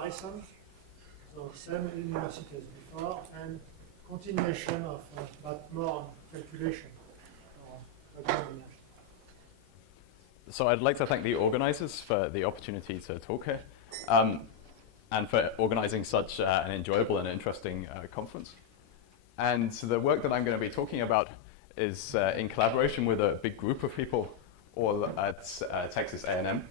Python, so same university as before, and continuation of but more on calculation. So I'd like to thank the organizers for the opportunity to talk here, and for organizing such an enjoyable and interesting conference. And the work that I'm going to be talking about is in collaboration with a big group of people, all at Texas A&M.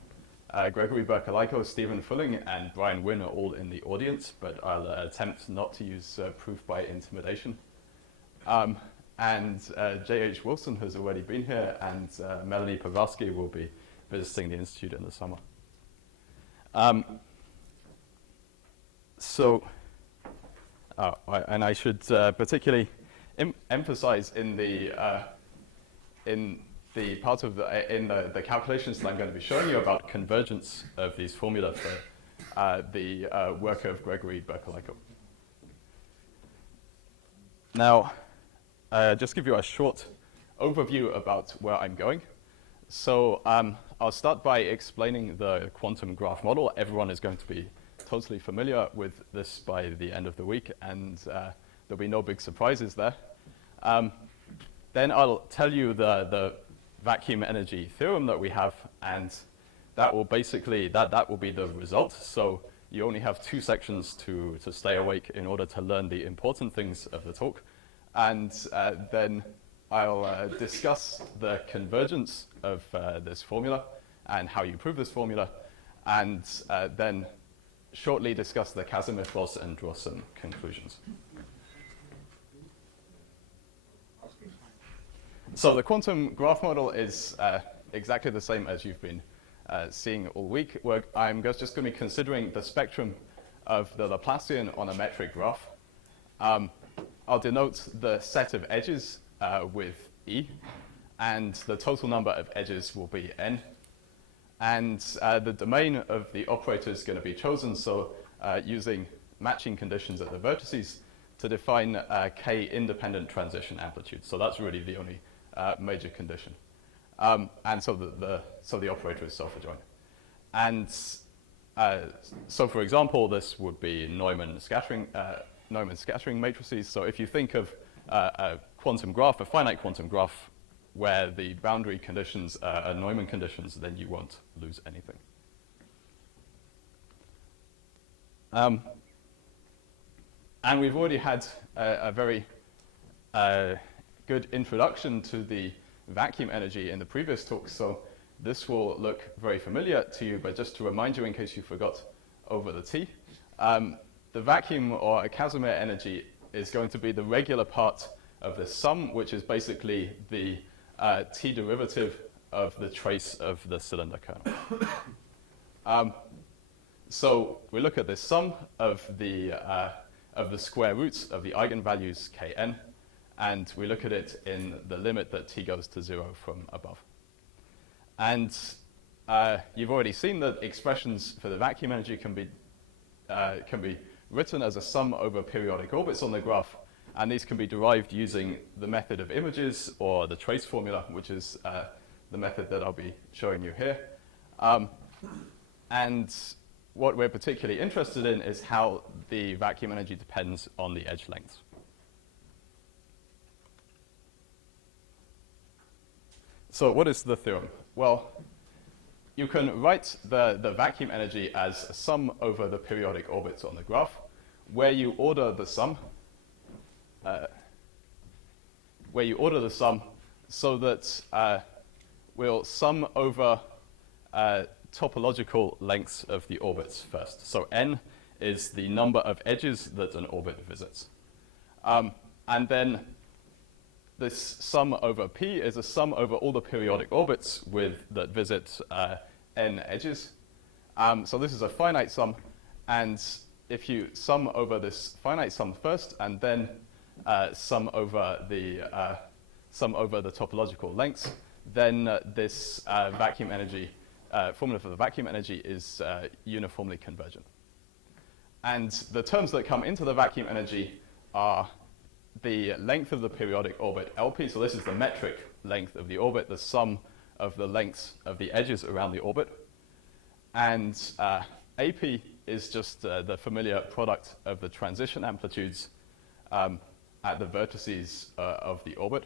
Gregory Berkeleiko, Stephen Fulling, and Brian Wynn are all in the audience, but I'll attempt not to use proof by intimidation. And J.H. Wilson has already been here, and Melanie Pawlowski will be visiting the Institute in the summer. And I should particularly emphasize in the part of the calculations that I'm going to be showing you about convergence of these formula for the work of Gregory Berkeleiko. Now, just give you a short overview about where I'm going. So I'll start by explaining the quantum graph model. Everyone is going to be totally familiar with this by the end of the week, and there'll be no big surprises there. Then I'll tell you the vacuum energy theorem that we have, and that will basically, that will be the result. So you only have 2 sections to stay awake in order to learn the important things of the talk. And then I'll discuss the convergence of this formula and how you prove this formula, and then shortly discuss the Casimir laws and draw some conclusions. So the quantum graph model is exactly the same as you've been seeing all week. I'm just going to be considering the spectrum of the Laplacian on a metric graph. I'll denote the set of edges with E, and the total number of edges will be N. And the domain of the operator is going to be chosen, so using matching conditions at the vertices to define K independent transition amplitude. So that's really the only major condition. And so the operator is self-adjoint. And so for example, this would be Neumann scattering matrices. So if you think of a quantum graph, a finite quantum graph, where the boundary conditions are Neumann conditions, then you won't lose anything. And we've already had a very good introduction to the vacuum energy in the previous talk, so this will look very familiar to you, but just to remind you in case you forgot over the T, the vacuum or a Casimir energy is going to be the regular part of the sum, which is basically the T derivative of the trace of the cylinder kernel. So we look at this sum of the square roots of the eigenvalues Kn, and we look at it in the limit that T goes to 0 from above. And you've already seen that expressions for the vacuum energy can be written as a sum over periodic orbits on the graph, and these can be derived using the method of images or the trace formula, which is the method that I'll be showing you here. And what we're particularly interested in is how the vacuum energy depends on the edge lengths. So what is the theorem? Well, you can write the vacuum energy as a sum over the periodic orbits on the graph, where you order the sum so that we'll sum over topological lengths of the orbits first. So n is the number of edges that an orbit visits. And then this sum over p is a sum over all the periodic orbits that visit n edges. So this is a finite sum, and if you sum over this finite sum first and then sum over the topological lengths, then this vacuum energy formula for the vacuum energy is uniformly convergent. And the terms that come into the vacuum energy are the length of the periodic orbit LP, so this is the metric length of the orbit, the sum of the lengths of the edges around the orbit, and AP is just the familiar product of the transition amplitudes at the vertices of the orbit.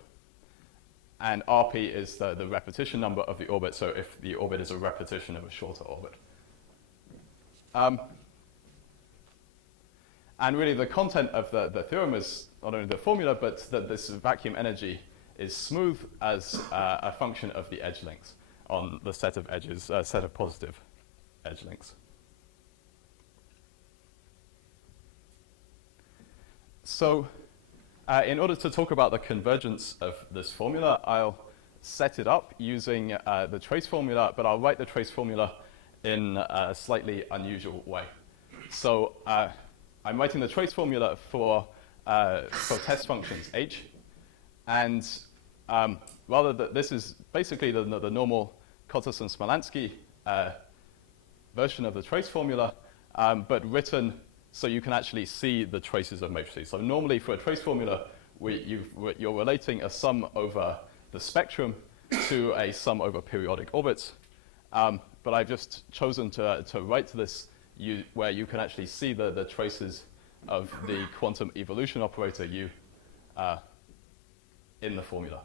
And RP is the repetition number of the orbit, so if the orbit is a repetition of a shorter orbit. And really the content of the theorem is not only the formula, but that this vacuum energy is smooth as a function of the edge lengths on the set of edges, set of positive edge lengths. So in order to talk about the convergence of this formula, I'll set it up using the trace formula, but I'll write the trace formula in a slightly unusual way. So I'm writing the trace formula for test functions h, and this is basically the normal Kottes and Smolansky version of the trace formula, but written so you can actually see the traces of matrices. So normally for a trace formula, you're relating a sum over the spectrum to a sum over periodic orbits. But I've just chosen to write this where you can actually see the traces of the quantum evolution operator U in the formula.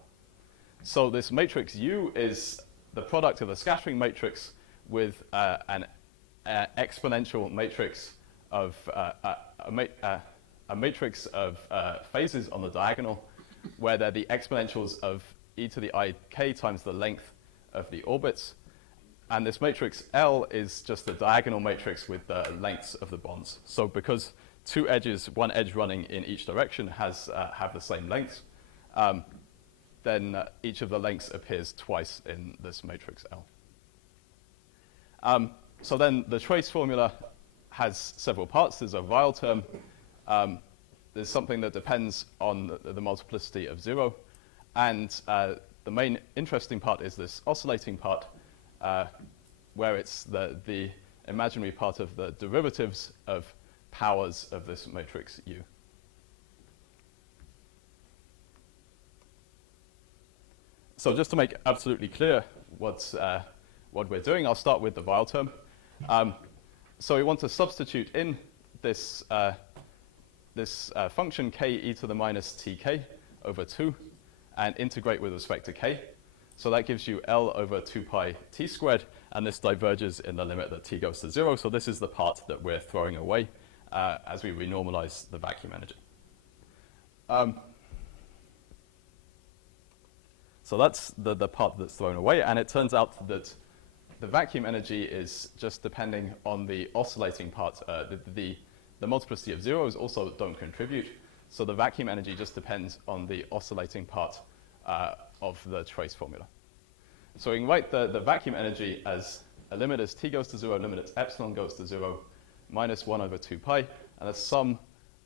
So this matrix U is the product of a scattering matrix with an exponential matrix of a matrix of phases on the diagonal, where they're the exponentials of e to the I k times the length of the orbits. And this matrix L is just a diagonal matrix with the lengths of the bonds. So because two edges, one edge running in each direction have the same length, then each of the lengths appears twice in this matrix L. So then the trace formula has several parts. There's a Weyl term. There's something that depends on the multiplicity of 0. And the main interesting part is this oscillating part, where it's the imaginary part of the derivatives of powers of this matrix U. So just to make absolutely clear what we're doing, I'll start with the Weyl term. So we want to substitute in this function k e to the minus tk over 2 and integrate with respect to k. So that gives you L over 2 pi t squared, and this diverges in the limit that t goes to 0. So this is the part that we're throwing away as we renormalize the vacuum energy. So that's the part that's thrown away, and it turns out that the vacuum energy is just depending on the oscillating part. The multiplicity of zeros also don't contribute, so the vacuum energy just depends on the oscillating part of the trace formula. So we can write the vacuum energy as a limit as t goes to 0, limit as epsilon goes to 0, minus 1 over 2 pi, and a sum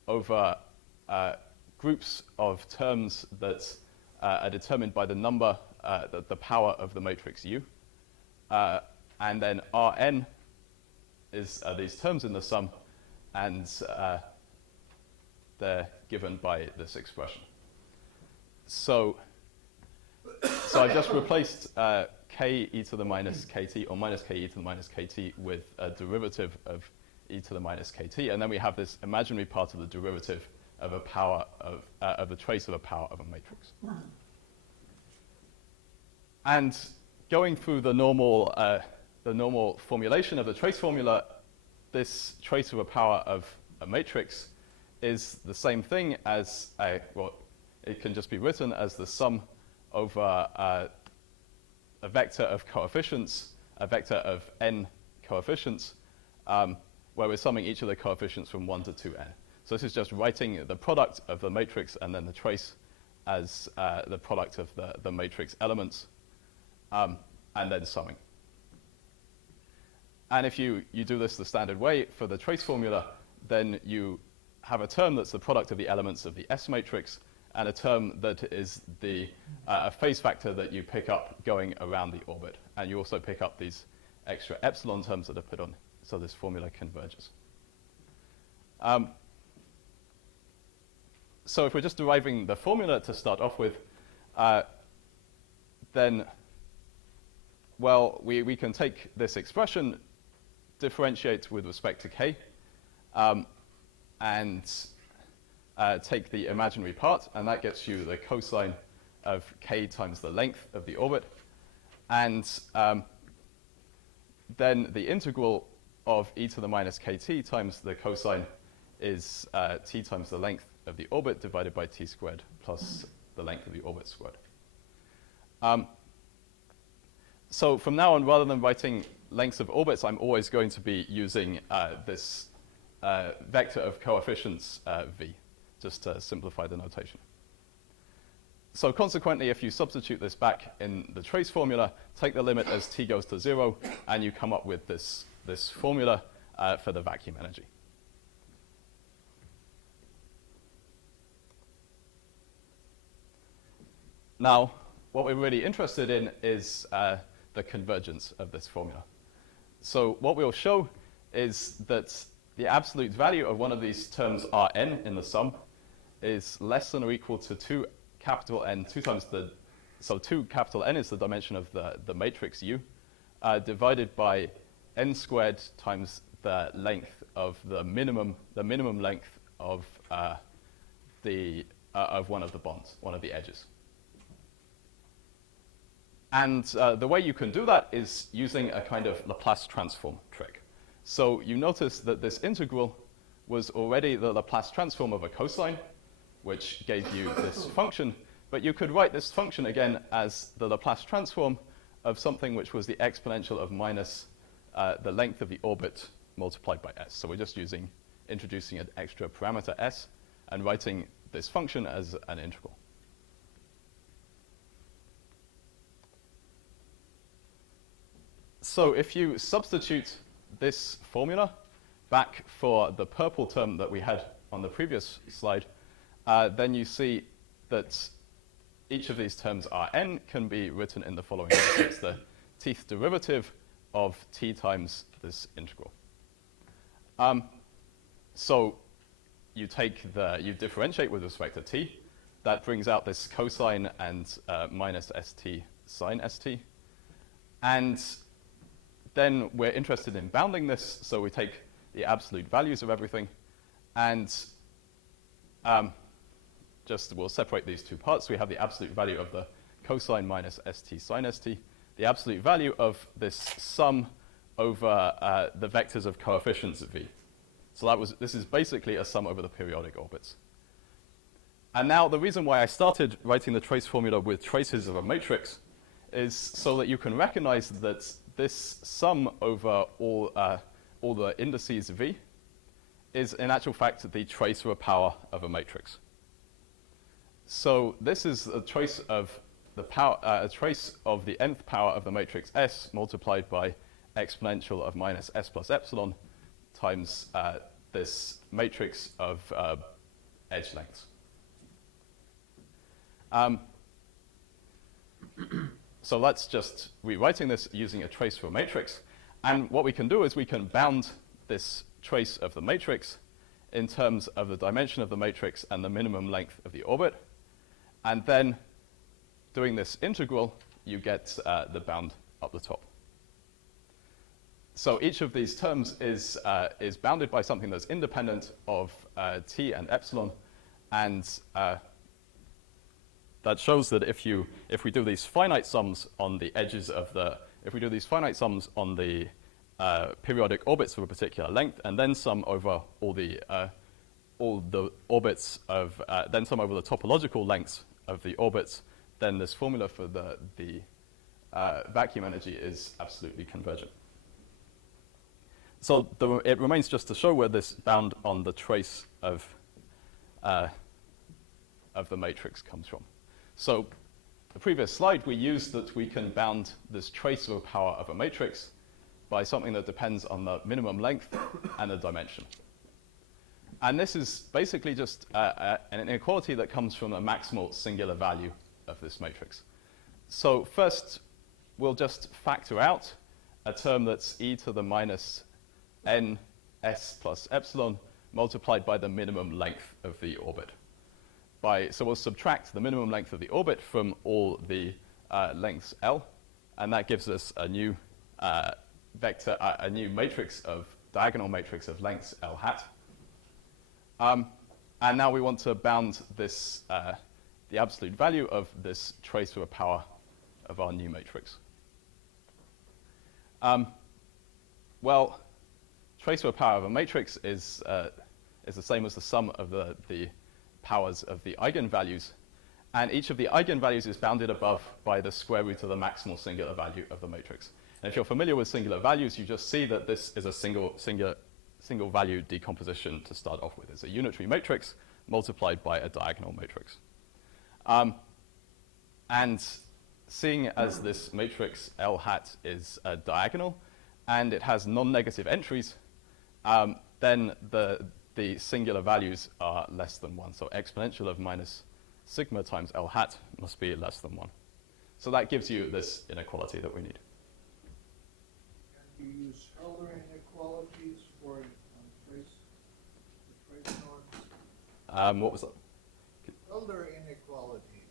over groups of terms that are determined by the number, the power of the matrix U. And then Rn is these terms in the sum, and they're given by this expression. So I've just replaced k e to the minus kt, or minus k e to the minus kt, with a derivative of e to the minus kt, and then we have this imaginary part of the derivative of a power of the trace of a power of a matrix. And going through the normal formulation of the trace formula, this trace of a power of a matrix is the same thing as it can just be written as the sum over a vector of coefficients, a vector of n coefficients, where we're summing each of the coefficients from 1 to 2n. So this is just writing the product of the matrix and then the trace as the product of the matrix elements, and then summing. And if you do this the standard way for the trace formula, then you have a term that's the product of the elements of the S matrix, and a term that is a phase factor that you pick up going around the orbit. And you also pick up these extra epsilon terms that are put on, so this formula converges. So if we're just deriving the formula to start off with, then, well, we can take this expression differentiate with respect to k, and take the imaginary part, and that gets you the cosine of k times the length of the orbit. And then the integral of e to the minus kt times the cosine is t times the length of the orbit divided by t squared plus the length of the orbit squared. So from now on, rather than writing lengths of orbits, I'm always going to be using this vector of coefficients v, just to simplify the notation. So consequently, if you substitute this back in the trace formula, take the limit as t goes to 0, and you come up with this formula for the vacuum energy. Now, what we're really interested in is the convergence of this formula. So what we'll show is that the absolute value of one of these terms Rn in the sum is less than or equal to 2 capital N, 2 times so 2 capital N is the dimension of the matrix U, divided by n squared times the length of the minimum length of one of the bonds, one of the edges. And the way you can do that is using a kind of Laplace transform trick. So you notice that this integral was already the Laplace transform of a cosine, which gave you this function, but you could write this function again as the Laplace transform of something which was the exponential of minus the length of the orbit multiplied by s. So we're just introducing an extra parameter s and writing this function as an integral. So if you substitute this formula back for the purple term that we had on the previous slide, then you see that each of these terms Rn can be written in the following way. So it's the tth derivative of t times this integral. So you differentiate with respect to t. That brings out this cosine and minus st sine st. And then we're interested in bounding this, so we take the absolute values of everything, and we'll separate these two parts. We have the absolute value of the cosine minus st sine st, the absolute value of this sum over the vectors of coefficients v. So this is basically a sum over the periodic orbits. And now the reason why I started writing the trace formula with traces of a matrix is so that you can recognize that this sum over all the indices v is in actual fact the trace of a power of a matrix. So this is a trace of the power, a trace of the nth power of the matrix S multiplied by exponential of minus s plus epsilon times this matrix of edge lengths. So that's just rewriting this using a trace for a matrix. And what we can do is we can bound this trace of the matrix in terms of the dimension of the matrix and the minimum length of the orbit. And then doing this integral, you get the bound up the top. So each of these terms is bounded by something that's independent of t and epsilon, and that shows that if we do these finite sums on the edges of if we do these finite sums on the periodic orbits of a particular length, and then sum over all the orbits of, then sum over the topological lengths of the orbits, then this formula for the vacuum energy is absolutely convergent. So it remains just to show where this bound on the trace of the matrix comes from. So the previous slide, we used that we can bound this trace of a power of a matrix by something that depends on the minimum length and the dimension. And this is basically just an inequality that comes from a maximal singular value of this matrix. So first, we'll just factor out a term that's e to the minus n s plus epsilon multiplied by the minimum length of the orbit. So we'll subtract the minimum length of the orbit from all the lengths L, and that gives us a new vector, a new matrix of diagonal matrix of lengths L hat. And now we want to bound this, the absolute value of this trace to a power of our new matrix. Well, trace to a power of a matrix is the same as the sum of the powers of the eigenvalues. And each of the eigenvalues is bounded above by the square root of the maximal singular value of the matrix. And if you're familiar with singular values, you just see that this is a single value decomposition to start off with. It's a unitary matrix multiplied by a diagonal matrix. And seeing as this matrix L hat is diagonal and it has non-negative entries, then the singular values are less than 1. So exponential of minus sigma times L hat must be less than 1. So that gives you this inequality that we need. Can you use Elder inequalities for the trace norms? What was that? Elder inequalities.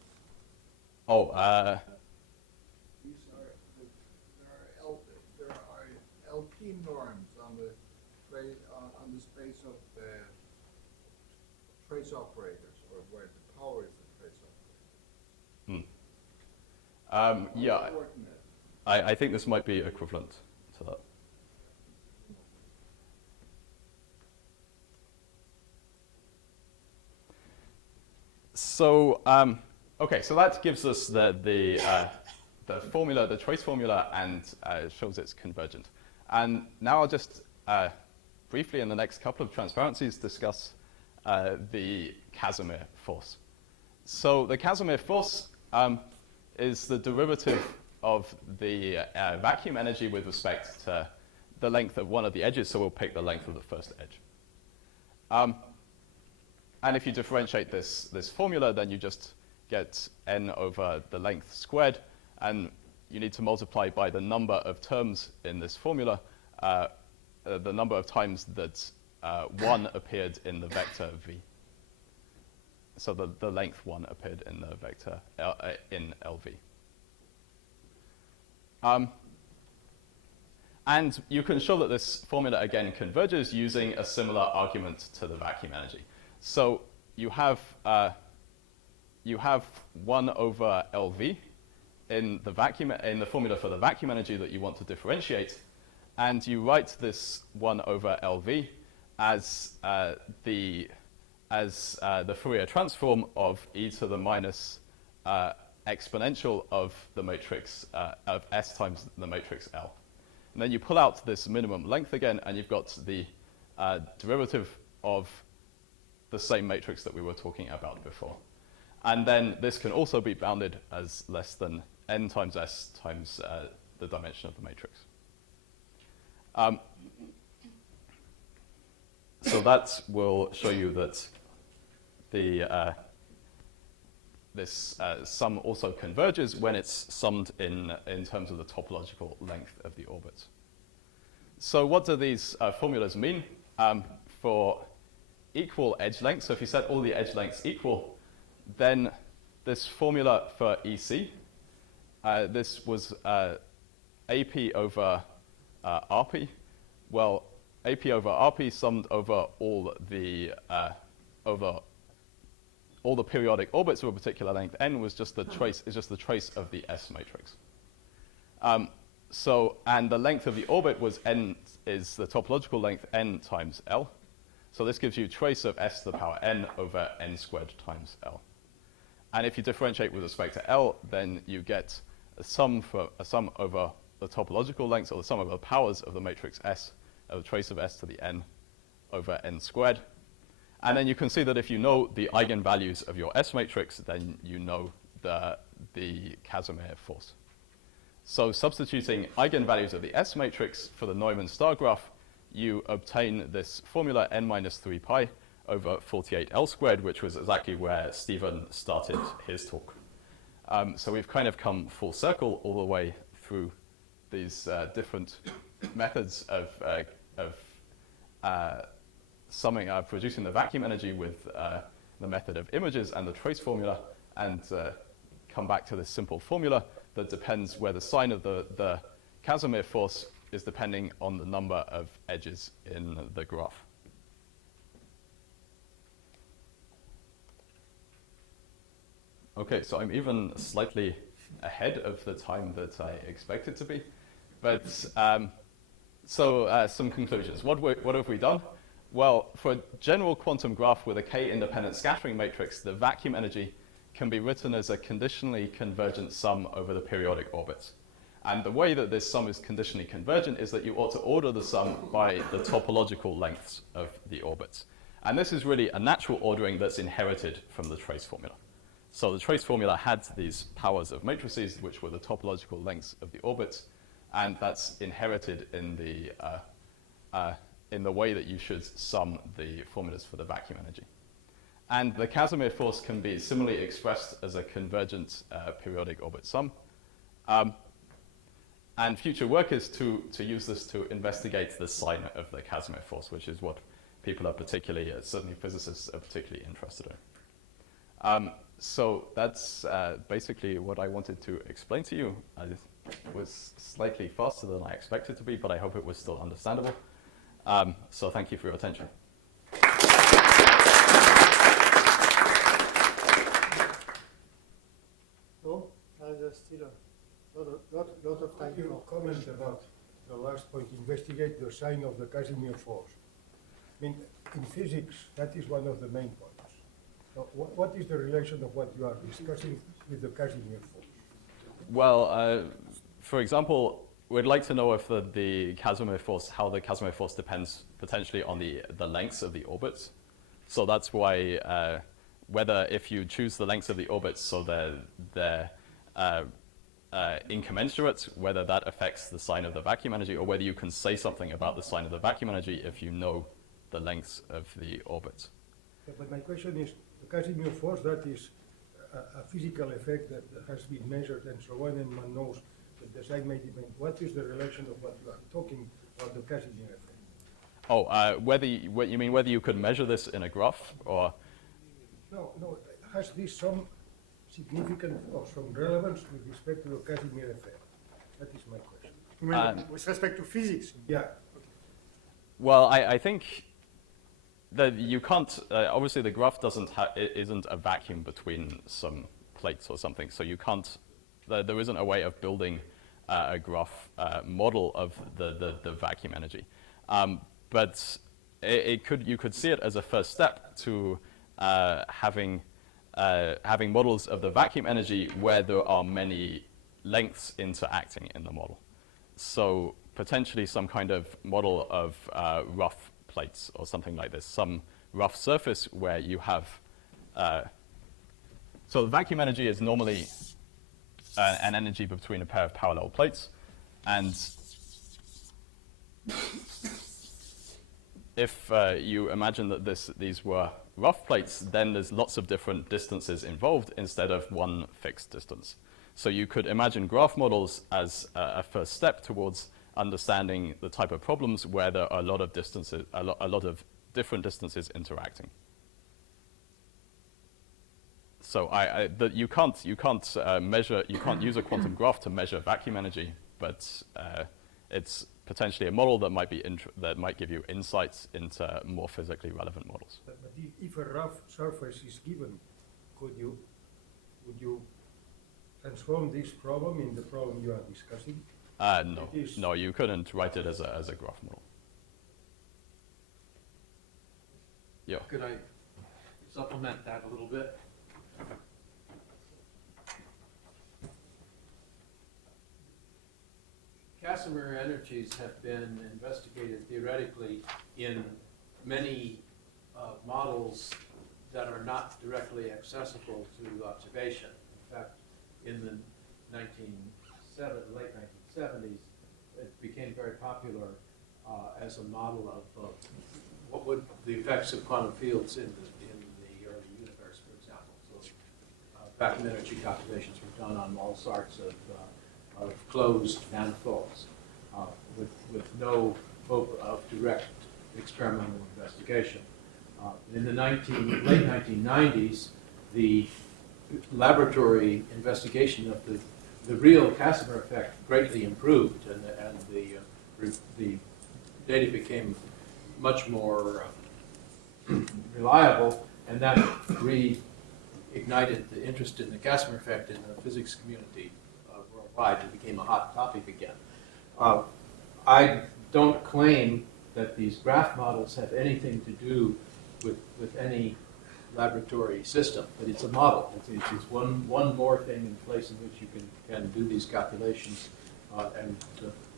Oh, These are there are LP norms on the space of trace operators, or where the power is the trace operator. yeah, I think this might be equivalent to that. So, okay, so that gives us the formula, the trace formula, and shows it's convergent. And now I'll just briefly, in the next couple of transparencies, discuss the Casimir force. So the Casimir force is the derivative of the vacuum energy with respect to the length of one of the edges, so we'll pick the length of the first edge. And if you differentiate this formula, then you just get n over the length squared, and you need to multiply by the number of terms in this formula, the number of times that 1 appeared in the vector v. So the length 1 appeared in the vector in LV. And you can show that this formula again converges using a similar argument to the vacuum energy. So you have 1 over LV in the formula for the vacuum energy that you want to differentiate, and you write this 1 over LV as the Fourier transform of e to the minus exponential of the matrix of S times the matrix L. And then you pull out this minimum length again, and you've got the derivative of the same matrix that we were talking about before. And then this can also be bounded as less than n times S times the dimension of the matrix. So that will show you that this sum also converges when it's summed in terms of the topological length of the orbit. So what do these formulas mean? For equal edge lengths, so if you set all the edge lengths equal, then this formula for EC, this was AP over RP. Well, AP over RP summed over all the periodic orbits of a particular length n was just the trace of the S matrix. And the length of the orbit was n is the topological length n times L. So this gives you trace of S to the power n over n squared times L. And if you differentiate with respect to L, then you get a sum over the topological lengths, or the sum of the powers of the matrix S, of the trace of S to the n over n squared. And then you can see that if you know the eigenvalues of your S matrix, then you know the Casimir force. So substituting eigenvalues of the S matrix for the Neumann star graph, you obtain this formula n minus 3 pi over 48L squared, which was exactly where Stephen started his talk. So we've kind of come full circle all the way through these different methods of producing the vacuum energy with the method of images and the trace formula, and come back to this simple formula that depends where the sign of the Casimir force is depending on the number of edges in the graph. Okay, so I'm even slightly ahead of the time that I expected to be. But some conclusions. What have we done? Well, for a general quantum graph with a k-independent scattering matrix, the vacuum energy can be written as a conditionally convergent sum over the periodic orbits. And the way that this sum is conditionally convergent is that you ought to order the sum by the topological lengths of the orbits. And this is really a natural ordering that's inherited from the trace formula. So the trace formula had these powers of matrices, which were the topological lengths of the orbits, and that's inherited in the way that you should sum the formulas for the vacuum energy. And the Casimir force can be similarly expressed as a convergent periodic orbit sum. And future work is to use this to investigate the sign of the Casimir force, which is what people are particularly, certainly physicists are particularly interested in. So that's basically what I wanted to explain to you. I was slightly faster than I expected to be, but I hope it was still understandable. So thank you for your attention. No, there's still a lot of time. Your comment about the last point, investigate the sign of the Casimir force. I mean, in physics, that is one of the main points. So what is the relation of what you are discussing with the Casimir force? Well, for example, we'd like to know if the Casimir force, how the Casimir force depends potentially on the lengths of the orbits. So that's why whether if you choose the lengths of the orbits so they're incommensurate, whether that affects the sign of the vacuum energy, or whether you can say something about the sign of the vacuum energy if you know the lengths of the orbits. Yeah, but my question is, the Casimir force, that is a physical effect that has been measured and so on, and one knows that the sign may depend. What is the relation of what you are talking about the Casimir effect? Oh, you mean whether you could measure this in a graph, or? No, has this some significant or some relevance with respect to the Casimir effect? That is my question. You mean with respect to physics? Yeah. Well, I think that you can't, obviously the graph isn't a vacuum between some plates or something, so you can't, there isn't a way of building a graph model of the vacuum energy. But you could see it as a first step to having models of the vacuum energy where there are many lengths interacting in the model. So potentially some kind of model of rough plates or something like this, some rough surface where you have, so the vacuum energy is normally an energy between a pair of parallel plates, and if you imagine that these were rough plates, then there's lots of different distances involved instead of one fixed distance. So you could imagine graph models as a first step towards understanding the type of problems where there are a lot of distances, a lot of different distances interacting. So you can't use a quantum graph to measure vacuum energy, but it's potentially a model that might give you insights into more physically relevant models. But if a rough surface is given, would you transform this problem in the problem you are discussing? No, you couldn't write it as a graph model. Yeah. Could I supplement that a little bit? Casimir energies have been investigated theoretically in many models that are not directly accessible to observation. In fact, in the late 1970s, it became very popular as a model of what would the effects of quantum fields in the early universe, for example. So vacuum energy calculations were done on all sorts of closed manifolds with no hope of direct experimental investigation. In the late 1990s, the laboratory investigation of the real Casimir effect greatly improved, and the the data became much more reliable, and that reignited the interest in the Casimir effect in the physics community worldwide. It became a hot topic again. I don't claim that these graph models have anything to do with any laboratory system, but it's a model. It's one more thing in place in which you can do these calculations and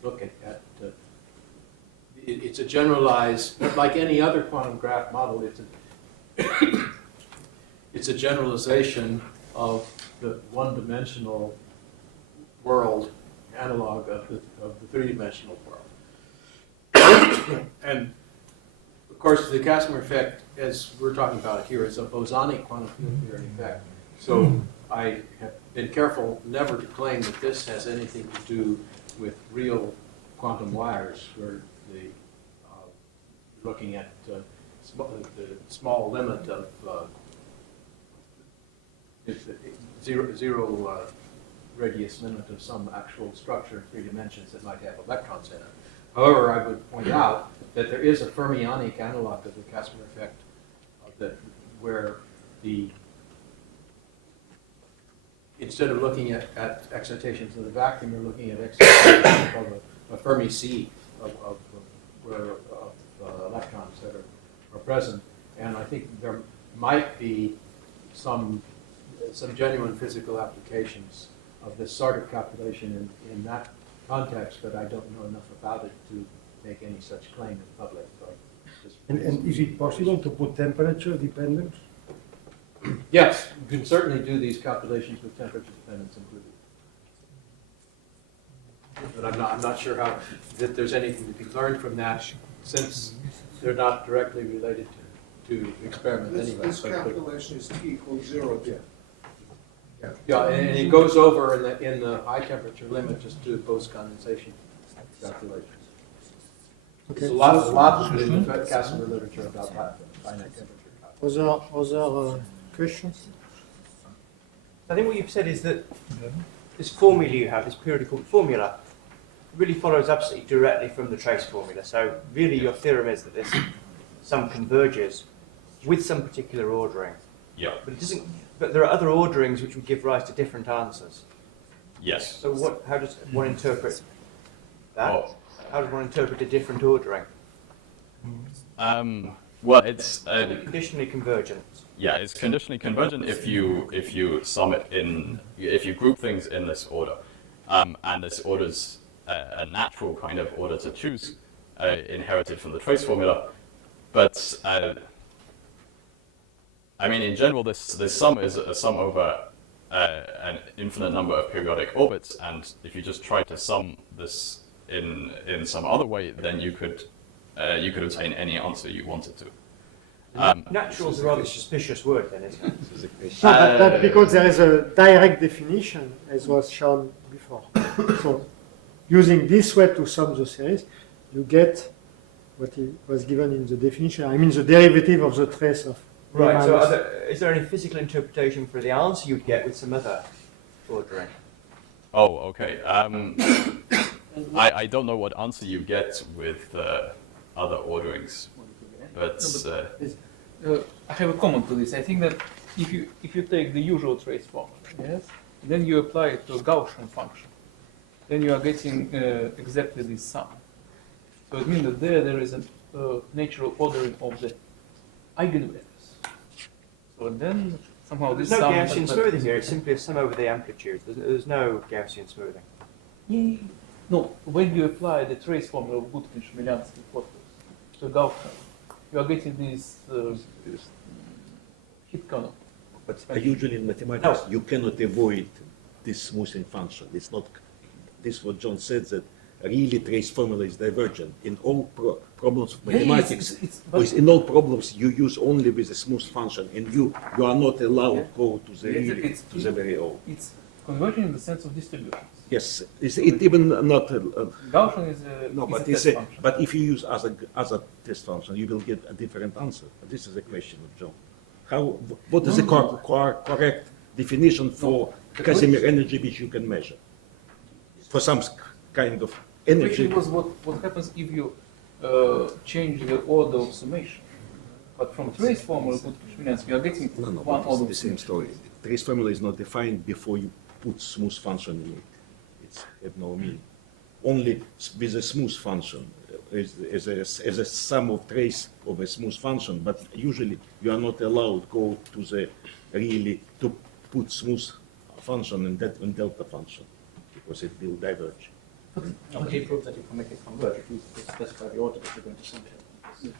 look at it's a generalized, like any other quantum graph model, it's a generalization of the one-dimensional world analog of the three-dimensional world. And of course, the Casimir effect, as we're talking about here, is a bosonic quantum field theory effect. So I have been careful never to claim that this has anything to do with real quantum wires, where looking at the small limit of zero radius limit of some actual structure in 3 dimensions that might have electrons in it. However, I would point out that there is a fermionic analog of the Casimir effect where instead of looking at excitations in the vacuum, you're looking at excitations of a Fermi sea of electrons that are present. And I think there might be some genuine physical applications of this sort of calculation in that context, but I don't know enough about it to make any such claim in public. And is it possible to put temperature dependence? Yes, you can certainly do these calculations with temperature dependence included. But I'm not sure how that there's anything to be learned from that, since they're not directly related to experiment anyway. This calculation is t equals 0. Yeah, and it goes over in the high temperature limit just to post condensation calculations. Okay. There's a lot in the Casimir literature about finite temperature. Other questions? I think what you've said is that this formula you have, this periodical formula, really follows absolutely directly from the trace formula. So really your theorem is that some converges with some particular ordering. Yeah. But it doesn't. But there are other orderings which would give rise to different answers. Yes. So how does one interpret that? Oh. How does one interpret a different ordering? Well, it's Conditionally convergent. yeah, it's conditionally convergent if you sum it in, if you group things in this order, and this order's a natural kind of order to choose, inherited from the trace formula. But I mean, in general, this sum is a sum over an infinite number of periodic orbits, and if you just try to sum this in some other way, then you could obtain any answer you wanted to. Natural is a rather suspicious word, then, isn't it? That's because there is a direct definition, as was shown before. So, using this way to sum the series, you get what was given in the definition. I mean, the derivative of the trace of. Right. So, is there any physical interpretation for the answer you'd get with some other ordering? Oh, okay. I don't know what answer you get with other orderings, but I have a comment to this. I think that if you take the usual trace formula, yes, then you apply it to a Gaussian function, then you are getting exactly this sum. So it means that there is a natural ordering of the eigenvectors. So then somehow this There's no sum Gaussian smoothing here. It's simply a sum over the amplitude. There's no Gaussian smoothing. No, when you apply the trace formula of Gutkin-Chmeliansky formulas to Gaussian, you are getting this hit cannon. But usually in mathematics, you cannot avoid this smoothing function. It's not. This is what John said, that really trace formula is divergent in all problems of mathematics. In all problems, you use only with a smooth function, and you are not allowed to go to the very old. It's converging in the sense of distributions. Yes, is it even not? Gaussian is a No, but test function. but if you use as a test function, you will get a different answer. But this is a question of John. What is the correct definition for Casimir energy which you can measure for some kind of energy. Question was what happens if you change the order of summation. But from trace formula to Schmidt, we are getting No, no, one but order it's of the same summation. story. Trace formula is not defined before you put smooth function in it. It's have no meaning. Only with a smooth function, as a sum of trace of a smooth function, but usually you are not allowed go to the really to put smooth function in that in delta function because it will diverge. How do you prove that you can make it converge if you specify the order that you're going to sum it? It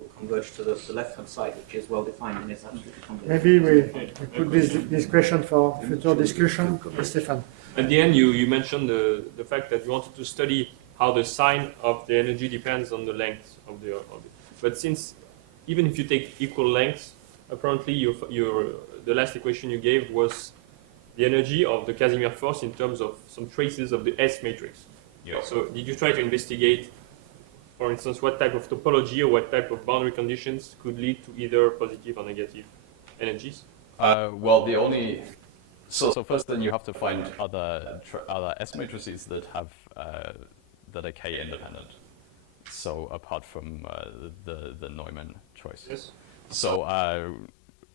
will converge to the left-hand side, which is well defined and is absolutely converged. Maybe we put this question for future discussion. Stefan. At the end, you mentioned the fact that you wanted to study how the sign of the energy depends on the length of the. But since even if you take equal lengths, apparently the last equation you gave was the energy of the Casimir force in terms of some traces of the S matrix. Yeah. So did you try to investigate, for instance, what type of topology or what type of boundary conditions could lead to either positive or negative energies? Well, the only so first, then you have to find other S matrices that have that are K independent. So apart from the Neumann choice. Yes. So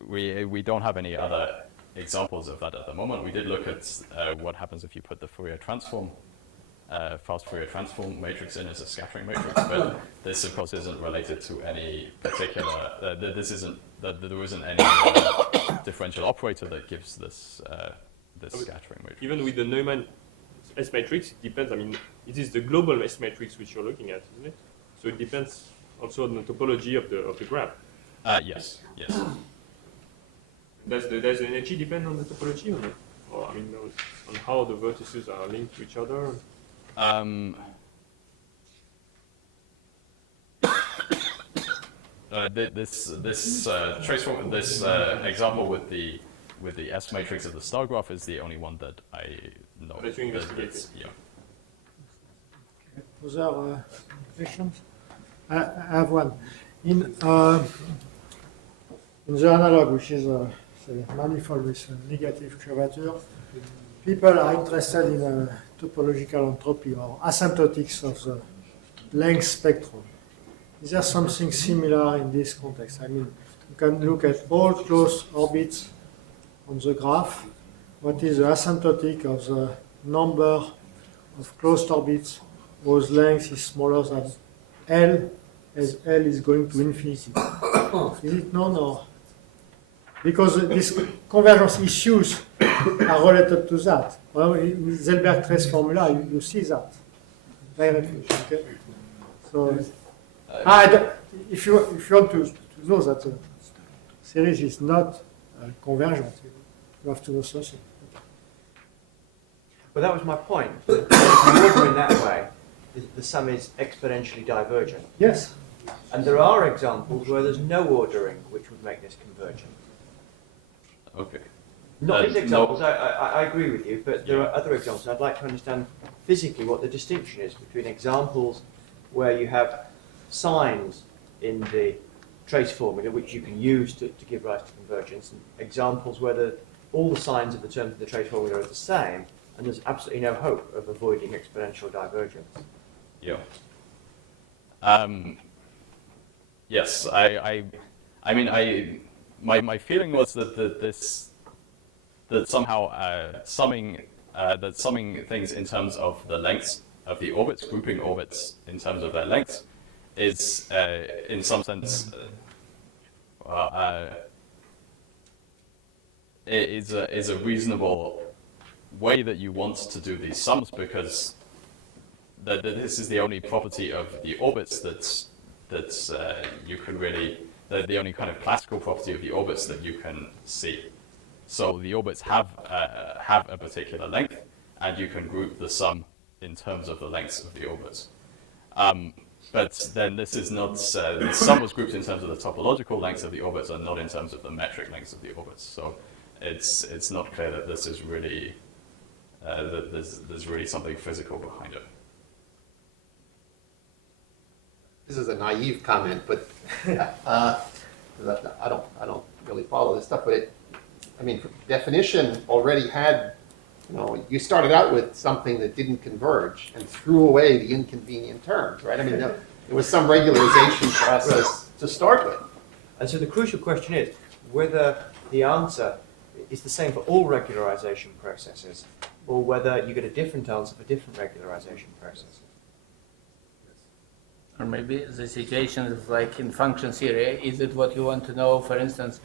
we don't have any other examples of that at the moment. We did look at what happens if you put the Fourier transform, fast Fourier transform matrix in as a scattering matrix, but this of course isn't related to any particular. There isn't any differential operator that gives this this scattering matrix. Even with the Neumann S matrix, it depends. I mean, it is the global S matrix which you're looking at, isn't it? So it depends also on the topology of the graph. Yes. Does the energy depend on the topology or not? Or I mean, on how the vertices are linked to each other? This trace form, this example with the S matrix of the star graph is the only one that I know. That you investigated. Yeah. Other questions? I have one. In the analog, which is a manifold with a negative curvature, people are interested in topological entropy or asymptotics of the length spectrum. Is there something similar in this context? I mean, you can look at all closed orbits on the graph. What is the asymptotic of the number of closed orbits whose length is smaller than L, as L is going to infinity? Is it known or? Because these convergence issues are related to that. Well, with Zelberg trace formula, you see that directly. Okay? So, if you want to know that the series is not convergent, you have to know something. But that was my point. If you order in that way, the sum is exponentially divergent. Yes. And there are examples where there's no ordering which would make this convergent. Okay. Not these No. examples, I agree with you, but there are other examples. I'd like to understand physically what the distinction is between examples where you have signs in the trace formula which you can use to give rise to convergence, and examples where all the signs of the terms of the trace formula are the same, and there's absolutely no hope of avoiding exponential divergence. Yeah. Yes, my feeling was that somehow summing things in terms of the lengths of the orbits, grouping orbits in terms of their lengths, is in some sense is a reasonable way that you want to do these sums, because this is the only property of the orbits that you can really, the only kind of classical property of the orbits that you can see. So the orbits have a particular length, and you can group the sum in terms of the lengths of the orbits. But then this is not, the sum was grouped in terms of the topological lengths of the orbits and not in terms of the metric lengths of the orbits. So it's not clear that this is really, that there's really something physical behind it. This is a naive comment, but I don't really follow this stuff. But definition already had You know, you started out with something that didn't converge and threw away the inconvenient terms, right? I mean, there was some regularization process to start with. And so the crucial question is whether the answer is the same for all regularization processes, or whether you get a different answer for different regularization processes. Or maybe the situation is like in function theory. Is it what you want to know? For instance,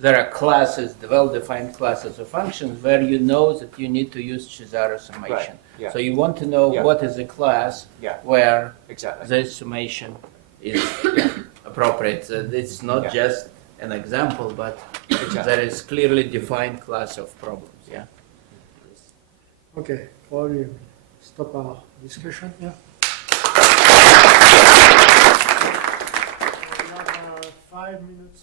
there are classes, the well-defined classes of functions, where you know that you need to use Cesare summation. Right, yeah. So you want to know Yeah. what is a class Yeah. where Exactly. this summation is appropriate. So it's not Yeah. just an example, but Exactly. there is clearly defined class of problems. Yeah. Okay, probably stop our discussion here. We have 5 minutes